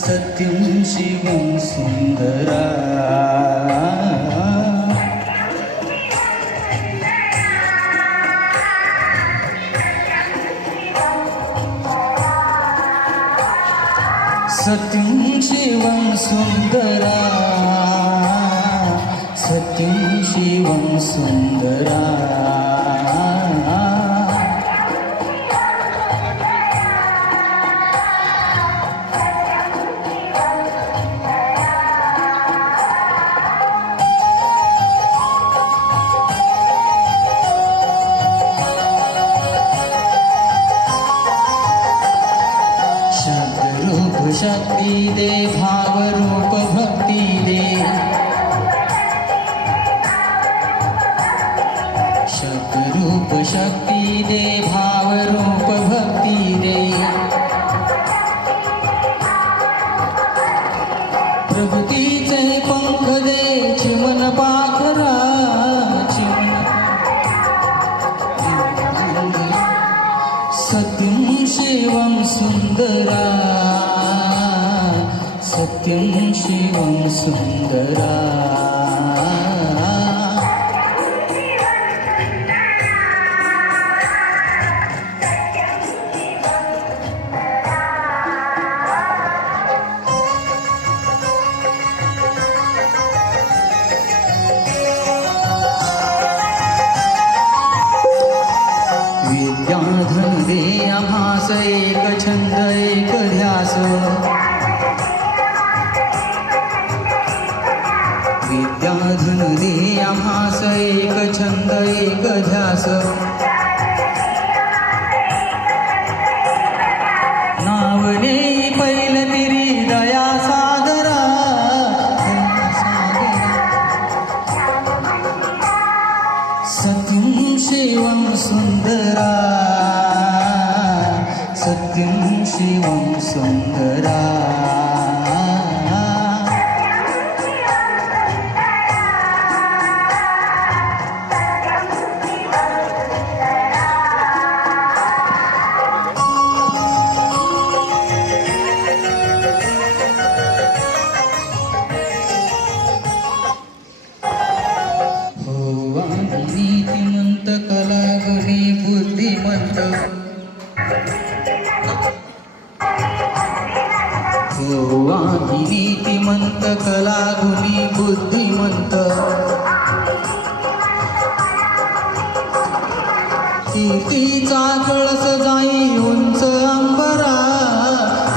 सत्यं शिवं सुन्दरा सत्यं शिवं सुन्दरा सत्यं शिवं सुन्दरा शब्दरूप शक्ति दे भाव रूप भक्ति दे शब्दरूप शक्ति दे भाव रूप भक्ति दे प्रभुतीचे पंख दे चिमन पाखरा सत्यं शिवं सुन्दरा सत्यं शिवं सुन्दरा विद्याधन दे आम्हास एक छंद एक ध्यास विद्याधन दे आम्हास एक छंद एक ध्यास नावने पैल तिरी दया सागरा सत्यं शिवं सुन्दरा सत्यं शिवं सुन्दरा नीतिमंत कलागुणी बुद्धिमंत नीतिमंत कलागुणी बुद्धिमंत कीर्तीचा कळस जाई उंच अंबरा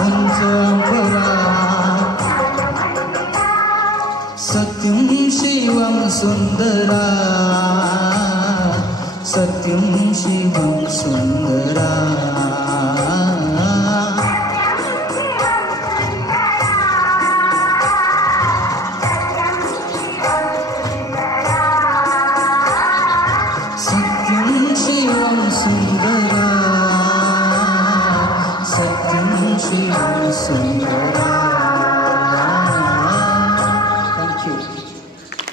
उंच अंबरा सत्यं शिवं सुन्दरा सत्यं शिवं सुन्दरा